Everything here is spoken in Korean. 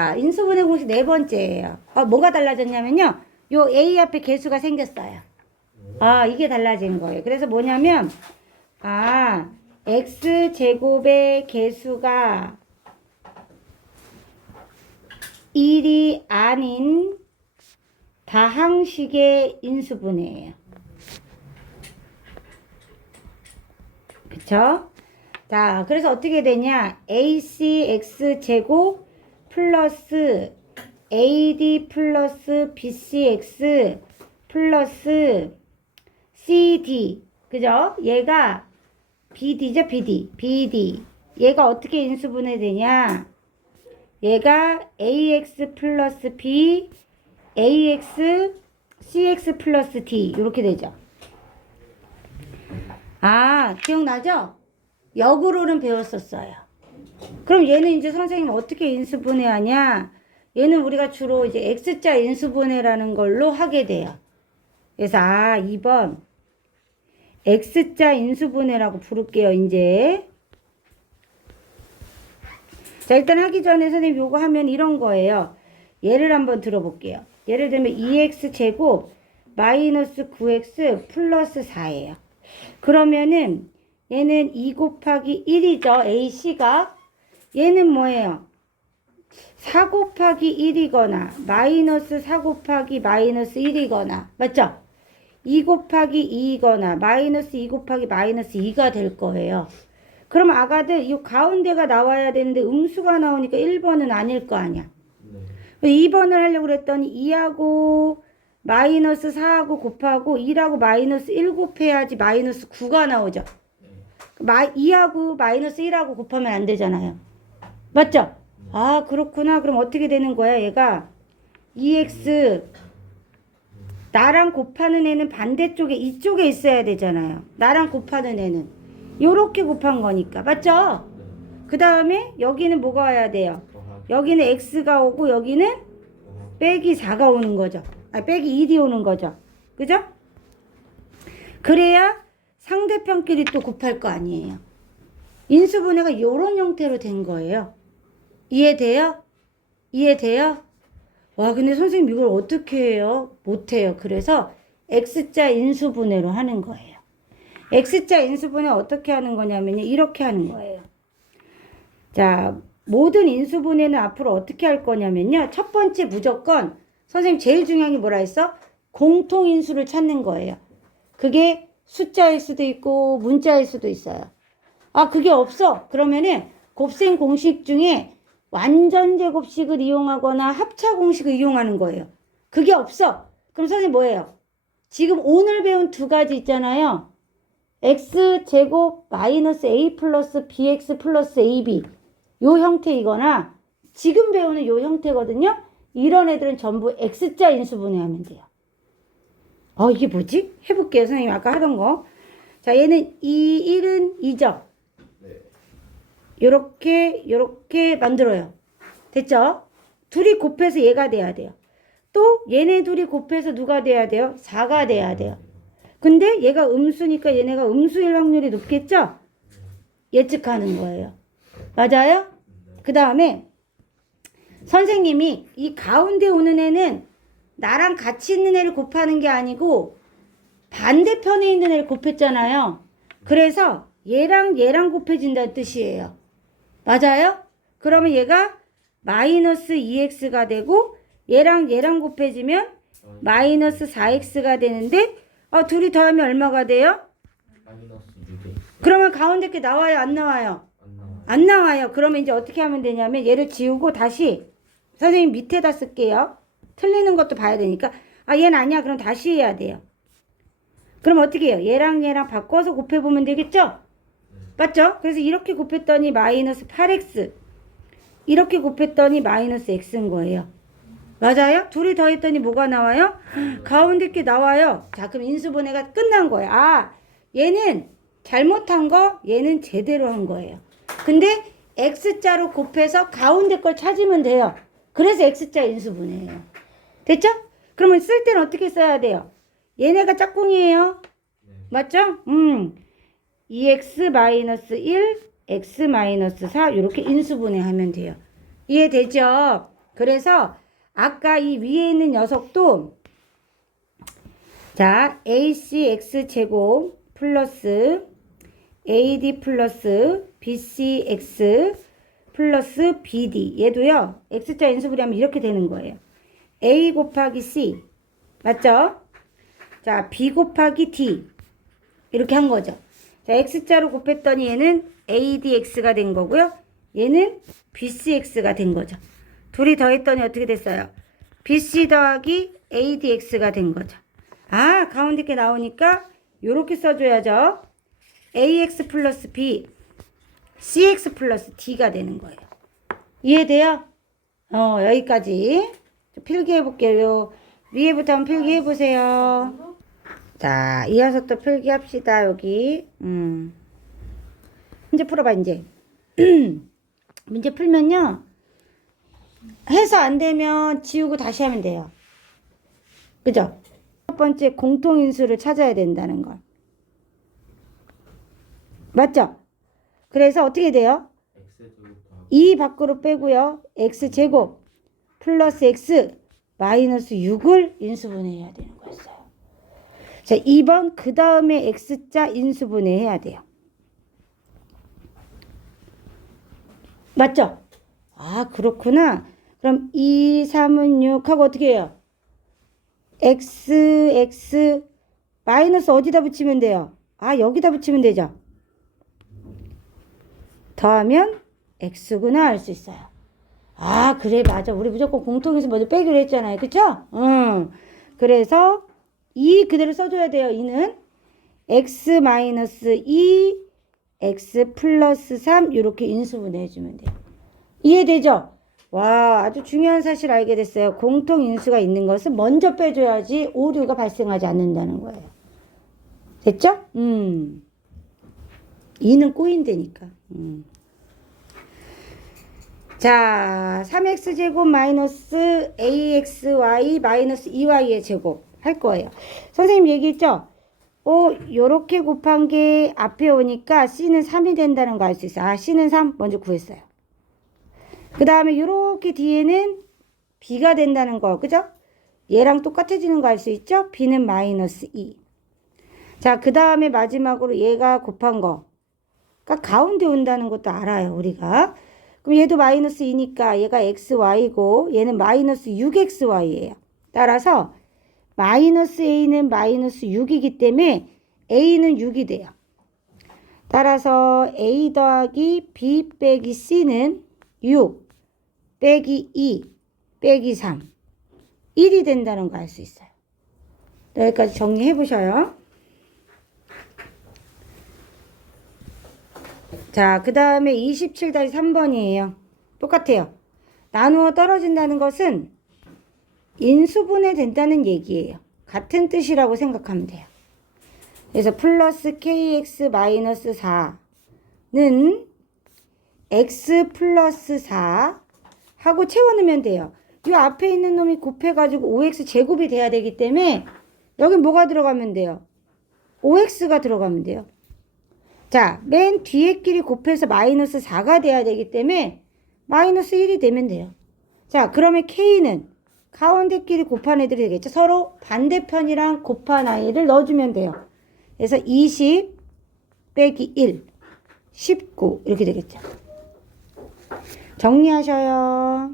인수분해 공식 네 번째예요. 뭐가 달라졌냐면요. 요 A 앞에 개수가 생겼어요. 이게 달라진 거예요. 그래서 뭐냐면, X제곱의 개수가 1이 아닌 다항식의 인수분해예요. 그쵸? 자, 그래서 어떻게 되냐? ACX제곱 플러스 AD 플러스 BCX 플러스 CD. 그죠? 얘가 BD죠, BD. 얘가 어떻게 인수분해 되냐? 얘가 AX 플러스 B, AX, CX 플러스 D. 이렇게 되죠. 기억나죠? 역으로는 배웠었어요. 그럼 얘는 이제 선생님 어떻게 인수분해하냐? 얘는 우리가 주로 이제 X자 인수분해라는 걸로 하게 돼요. 그래서 2번 X자 인수분해라고 부를게요, 이제. 자, 일단 하기 전에 선생님 요거 하면 이런 거예요. 예를 한번 들어볼게요. 예를 들면 2X제곱 마이너스 9X 플러스 4예요. 그러면은 얘는 2 곱하기 1이죠. AC가. 얘는 뭐예요? 4 곱하기 1이거나 마이너스 4 곱하기 마이너스 1이거나 맞죠? 2 곱하기 2이거나 마이너스 2 곱하기 마이너스 2가 될 거예요. 그럼 아가들 이 가운데가 나와야 되는데 음수가 나오니까 1번은 아닐 거 아니야. 2번을 하려고 그랬더니 2하고 마이너스 4하고 곱하고 1하고 마이너스 1 곱해야지 마이너스 9가 나오죠. 2하고 마이너스 1하고 곱하면 안 되잖아요. 맞죠? 그렇구나. 그럼 어떻게 되는 거야? 얘가 2x 나랑 곱하는 애는 반대쪽에 이쪽에 있어야 되잖아요. 나랑 곱하는 애는 요렇게 곱한 거니까. 맞죠? 그 다음에 여기는 뭐가 와야 돼요? 여기는 x가 오고 여기는 빼기 4가 오는 거죠. 빼기 1이 오는 거죠. 그죠? 그래야 상대편끼리 또 곱할 거 아니에요. 인수분해가 요런 형태로 된 거예요. 이해돼요? 와, 근데 선생님 이걸 어떻게 해요? 못해요. 그래서 X자 인수분해로 하는 거예요. X자 인수분해 어떻게 하는 거냐면요. 이렇게 하는 거예요. 자, 모든 인수분해는 앞으로 어떻게 할 거냐면요. 첫 번째 무조건 선생님 제일 중요한 게 뭐라 했어? 공통인수를 찾는 거예요. 그게 숫자일 수도 있고 문자일 수도 있어요. 그게 없어. 그러면은 곱셈 공식 중에 완전 제곱식을 이용하거나 합차 공식을 이용하는 거예요. 그게 없어. 그럼 선생님 뭐예요? 지금 오늘 배운 두 가지 있잖아요. x제곱 마이너스 a 플러스 bx 플러스 ab 요 형태이거나 지금 배우는 요 형태거든요. 이런 애들은 전부 x자 인수분해하면 돼요. 이게 뭐지? 해볼게요. 선생님 아까 하던 거. 자, 얘는 1은 2죠. 요렇게 만들어요. 됐죠? 둘이 곱해서 얘가 돼야 돼요. 또 얘네 둘이 곱해서 누가 돼야 돼요? 4가 돼야 돼요. 근데 얘가 음수니까 얘네가 음수일 확률이 높겠죠? 예측하는 거예요. 맞아요? 그 다음에 선생님이 이 가운데 오는 애는 나랑 같이 있는 애를 곱하는 게 아니고 반대편에 있는 애를 곱했잖아요. 그래서 얘랑 곱해진다는 뜻이에요. 맞아요? 그러면 얘가 마이너스 2x가 되고 얘랑 곱해지면 마이너스 4x가 되는데 둘이 더하면 얼마가 돼요? 마이너스 6에 그러면 가운데 게 나와요? 안 나와요? 안 나와요. 그러면 이제 어떻게 하면 되냐면 얘를 지우고 다시 선생님 밑에다 쓸게요. 틀리는 것도 봐야 되니까 얘는 아니야. 그럼 다시 해야 돼요. 그럼 어떻게 해요? 얘랑 바꿔서 곱해보면 되겠죠? 맞죠? 그래서 이렇게 곱했더니 마이너스 8x 이렇게 곱했더니 마이너스 x인 거예요. 맞아요? 둘이 더했더니 뭐가 나와요? 가운데 게 나와요. 자, 그럼 인수분해가 끝난 거예요. 얘는 잘못한 거, 얘는 제대로 한 거예요. 근데 x자로 곱해서 가운데 걸 찾으면 돼요. 그래서 x자 인수분해예요. 됐죠? 그러면 쓸 때는 어떻게 써야 돼요? 얘네가 짝꿍이에요. 맞죠? 2x-1, x-4 이렇게 인수분해하면 돼요. 이해되죠? 그래서 아까 이 위에 있는 녀석도 자 ACX 제곱 플러스 AD 플러스 BCX 플러스 BD 얘도요. X자 인수분해 하면 이렇게 되는 거예요. A 곱하기 C 맞죠? 자 B 곱하기 D 이렇게 한 거죠. 자 X자로 곱했더니 얘는 ADX가 된 거고요. 얘는 BCX가 된 거죠. 둘이 더했더니 어떻게 됐어요? BC 더하기 ADX가 된 거죠. 아 가운데 게 나오니까 요렇게 써줘야죠. AX 플러스 B CX 플러스 D가 되는 거예요. 이해돼요? 여기까지 필기해 볼게요. 위에부터 한번 필기해 보세요. 자, 이어서 또 필기합시다. 여기 문제 풀어봐 이제. 문제 풀면요. 해서 안 되면 지우고 다시 하면 돼요. 그죠? 첫 번째 공통인수를 찾아야 된다는 거. 맞죠? 그래서 어떻게 돼요? X제곱 2 밖으로 빼고요. X제곱 플러스 X 마이너스 6을 인수분해해야 되는 거였어요. 자, 2번 그 다음에 X자 인수분해해야 돼요. 맞죠? 아 그렇구나. 그럼 2, 3은 6 하고 어떻게 해요? X 마이너스 어디다 붙이면 돼요? 아 여기다 붙이면 되죠. 더하면 X구나 알 수 있어요. 아 그래 맞아. 우리 무조건 공통에서 먼저 빼기로 했잖아요. 그쵸? 그래서 2 그대로 써줘야 돼요. 2는 X 마이너스 2 X 플러스 3 이렇게 인수분해 해주면 돼요. 이해되죠? 와 아주 중요한 사실 알게 됐어요. 공통인수가 있는 것은 먼저 빼줘야지 오류가 발생하지 않는다는 거예요. 됐죠? 2는 꼬인다니까. 자 3x제곱 마이너스 axy 마이너스 2y의 제곱 할 거예요. 선생님 얘기했죠? 요렇게 곱한 게 앞에 오니까 c는 3이 된다는 거 알 수 있어요. 아 c는 3 먼저 구했어요. 그 다음에 요렇게 뒤에는 b가 된다는 거 그죠? 얘랑 똑같아지는 거 알 수 있죠? b는 마이너스 2. 자 그 다음에 마지막으로 얘가 곱한 거 그러니까 가운데 온다는 것도 알아요 우리가. 그럼 얘도 마이너스 2니까 얘가 xy고 얘는 마이너스 6xy예요. 따라서 마이너스 a는 마이너스 6이기 때문에 a는 6이 돼요. 따라서 a 더하기 b 빼기 c는 6 빼기 2 빼기 3 1이 된다는 거 알 수 있어요. 여기까지 정리해 보셔요. 자, 그 다음에 27-3번이에요. 똑같아요. 나누어 떨어진다는 것은 인수분해 된다는 얘기예요. 같은 뜻이라고 생각하면 돼요. 그래서 플러스 kx 마이너스 4는 x 플러스 4 하고 채워넣으면 돼요. 이 앞에 있는 놈이 곱해가지고 5x 제곱이 돼야 되기 때문에 여기 뭐가 들어가면 돼요? 5x가 들어가면 돼요. 자, 맨 뒤에 끼리 곱해서 마이너스 4가 돼야 되기 때문에 마이너스 1이 되면 돼요. 자, 그러면 k는 가운데 끼리 곱한 애들이 되겠죠. 서로 반대편이랑 곱한 아이를 넣어주면 돼요. 그래서 20 빼기 1 19 이렇게 되겠죠. 정리하셔요.